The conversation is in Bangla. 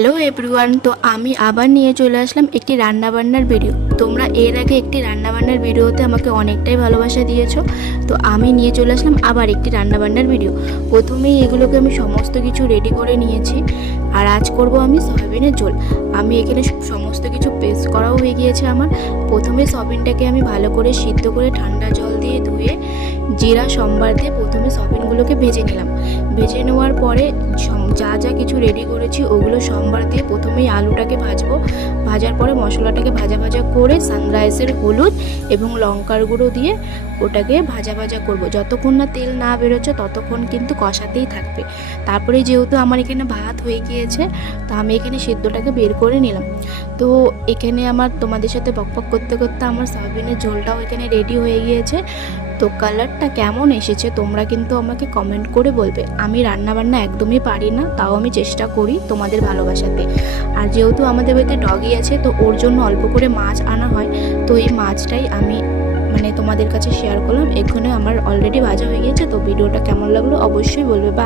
হ্যালো এভরিওয়ান, তো আমি আবার নিয়ে চলে আসলাম একটি রান্নাবান্নার ভিডিও। তোমরা এর আগে একটি রান্নাবান্নার ভিডিওতে আমাকে অনেকটাই ভালোবাসা দিয়েছো, তো আমি নিয়ে চলে আসলাম আবার একটি রান্নাবান্নার ভিডিও। প্রথমেই এগুলোকে আমি সমস্ত কিছু রেডি করে নিয়েছি, আর আজ করব আমি সয়াবিনের ঝোল। আমি এখানে সমস্ত কিছু পেস্ট করাও হয়ে গিয়েছে আমার। প্রথমে সয়াবিনটাকে আমি ভালো করে সিদ্ধ করে ঠান্ডা জল দিয়ে ধুয়ে জিরা সম্বার দিয়ে প্রথমে সয়াবিনগুলোকে ভেজে নিলাম। ভেজে নেওয়ার পরে যা যা কিছু রেডি করেছি ওগুলো সম্বার দিয়ে প্রথমেই আলুটাকে ভাজবো। ভাজার পরে মশলাটাকে ভাজা ভাজা করে সানরাইসের হলুদ এবং লঙ্কার গুঁড়ো দিয়ে ওটাকে ভাজা ভাজা করব। যতক্ষণ না তেল না বেরোচ্ছে ততক্ষণ কিন্তু কষাতেই থাকবে। তারপরে যেহেতু আমার এখানে ভাত হয়ে গিয়েছে, তো আমি এখানে সেদ্ধটাকে বের করে নিলাম। তো এখানে আমার তোমাদের সাথে বকবক করতে করতে আমার সয়াবিনের ঝোলটাও এখানে রেডি হয়ে গিয়েছে। তো কালারটা কেমন এসেছে তোমরা কিন্তু আমাকে কমেন্ট করে বলবে। আমি রান্নাবান্না একদমই পারি না, তাও আমি চেষ্টা করি তোমাদের ভালোবাসাতে। আর যেহেতু আমাদের বাড়িতে ডগি আছে, তো ওর জন্য অল্প করে মাছ আনা হয়, তো এই মাছটাই আমি তোমাদের কাছে শেয়ার করলাম। এখানে আমার অলরেডি ভাজা হয়ে গিয়েছে। তো ভিডিওটা কেমন লাগলো অবশ্যই বলবে।